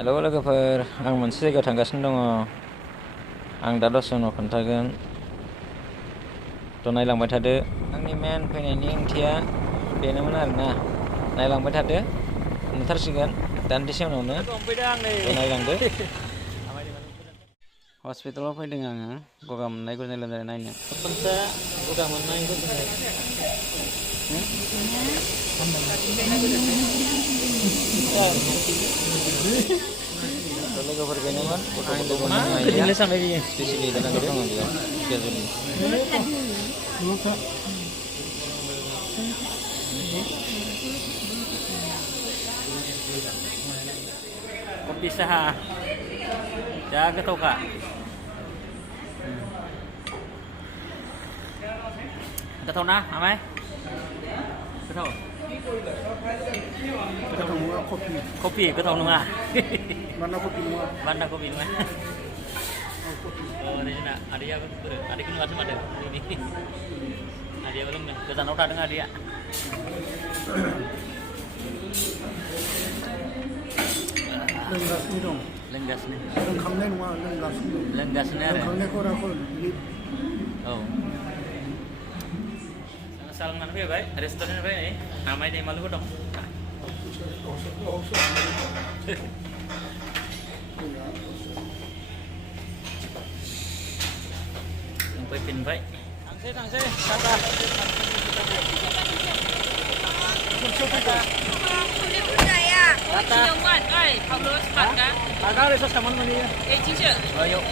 Hello लोगोफोर, आं मोनसे जायगायाव थांगासिनो दङ। आं दा दसे उनाव खोन्थागोन। थ' नायलांबाय थादो। आंनि मेन फैनायनि ओंथिया बेनोमोन आरोना। नायलांबाय थादो, नुथारसिगोन दान्दिसे उनावनो। थ' नायलांदो। हस्पिटालाव फैदों आङो गगा मोननाय गुजुनाय लोमजानाय नायनो। सप्तानोया गगा मोननाय गुजुनाय लोगोफोर बेनोमोन आंनि लोगो नायनाया स्पेसियेलि डक्टर दङ बेयाव केजुलि। कफि साहा जा गोथावखा। गोथाव ना आमाय? गोथाव? गोथाव नङा कफि। कफि गोथाव नङा? बान्दा कफि नङा। बान्दा कफि नङा? ओरै जोंना आदैयाबो आदैखौ नुवासै माथो? आदैयाबो लोंदों, गोजानाव थादों आदैया। लोंगासिनो दं। लोंगासिनो। लोंखांनाय नङा, लोंगासिनो दं। लोंगासिनो आरो। लोंखांनायखौ राखौ औ। साहा लोंनानै फैबाय रेस्टुरेन्टनिफ्राय। आमाय दैमालुबो दं। फैफिनबाय। थांसै Tata. Ôi, chị đồng Nguyễn ơi, phòng lúa mặt cả. Ada resort taman mana ya? Ê, chị chưa? Yuk.